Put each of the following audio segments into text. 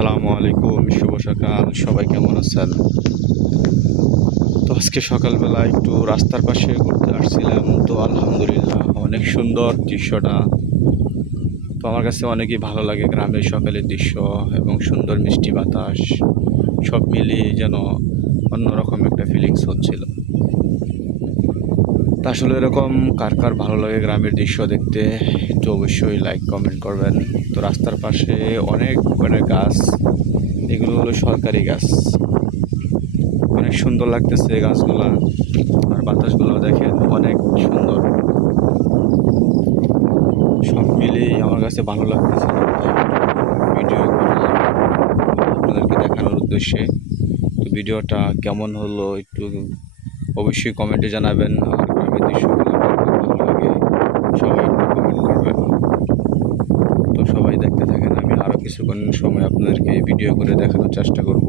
আসসালামু আলাইকুম, শুভ সকাল। সবাই কেমন আছেন? তো আজকে সকালবেলা একটু রাস্তার পাশে ঘুরতে আসছিলাম। তো আলহামদুলিল্লাহ অনেক সুন্দর দৃশ্যটা। তো আমার কাছে অনেকই ভালো লাগে গ্রামের সকালের দৃশ্য এবং সুন্দর মিষ্টি বাতাস সব মিলিয়ে যেন অন্যরকম একটা ফিলিংস হচ্ছিল। তা আসলে এরকম কার কার ভালো লাগে গ্রামের দৃশ্য দেখতে, একটু অবশ্যই লাইক কমেন্ট করবেন। তো রাস্তার পাশে অনেক কয়টা গাছ, এগুলো হলো সরকারি গাছ। অনেক সুন্দর লাগতেছে গাছগুলা, আর বাতাসগুলো দেখেন অনেক সুন্দর। সব মিলিয়ে আমার কাছে ভালো লাগতেছে, তাই ভিডিও করলাম আপনাদেরকে দেখানোর উদ্দেশ্যে। তো ভিডিওটা কেমন হলো একটু অবশ্যই কমেন্টে জানাবেন। আর গ্রামের দৃশ্যগুলো কার কার ভালো লাগে সবাই একটু কমেন্ট করবেন। তো সবাই দেখতে থাকেন, আমি আরও কিছুক্ষণ সময় আপনাদেরকে ভিডিও করে দেখানোর চেষ্টা করব।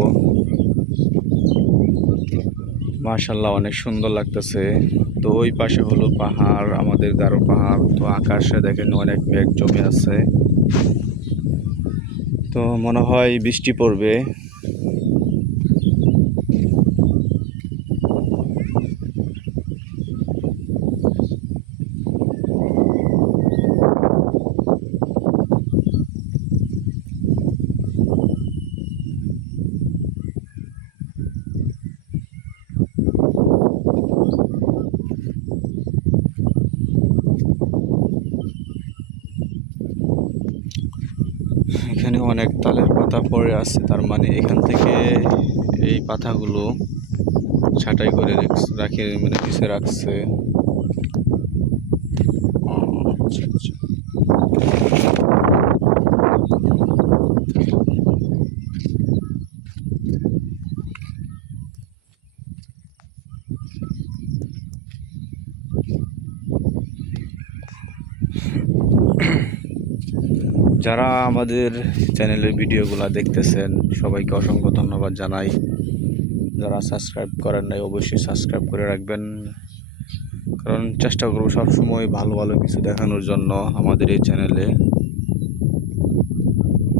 মাশাল্লাহ অনেক সুন্দর লাগতেছে। তো ওই পাশে হলো পাহাড়, আমাদের গারো পাহাড়। তো আকাশে দেখেন অনেক মেঘ জমে আছে। তো মনে হয় বৃষ্টি পড়বে। এখানে অনেক তালের পাতা পড়ে আছে, তার মানে এখান থেকে এই পাতাগুলো ছাঁটাই করে রাখে, মানে পিছে রাখছে। আচ্ছা আচ্ছা। যারা আমাদের চ্যানেলের ভিডিওগুলো দেখতেছেন সবাইকে অসংখ্য ধন্যবাদ জানাই। যারা সাবস্ক্রাইব করেন নাই অবশ্যই সাবস্ক্রাইব করে রাখবেন, কারণ চেষ্টা করব সবসময় ভালো ভালো কিছু দেখানোর জন্য আমাদের এই চ্যানেলে।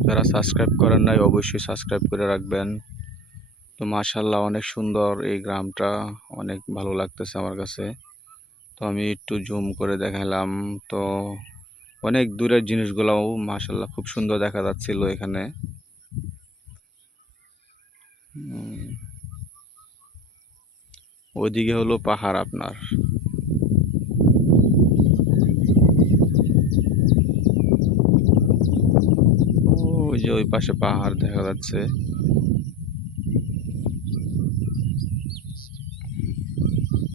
যারা সাবস্ক্রাইব করেন নাই অবশ্যই সাবস্ক্রাইব করে রাখবেন। তো মাশাল্লাহ অনেক সুন্দর এই গ্রামটা, অনেক ভালো লাগতেছে আমার কাছে। তো আমি একটু জুম করে দেখালাম। তো অনেক দূরের জিনিসগুলোও মাশাল্লাহ খুব সুন্দর দেখা যাচ্ছিল এখানে। ওইদিকে হলো পাহাড় আপনার। ওই যে ওই পাশে পাহাড় দেখা যাচ্ছে।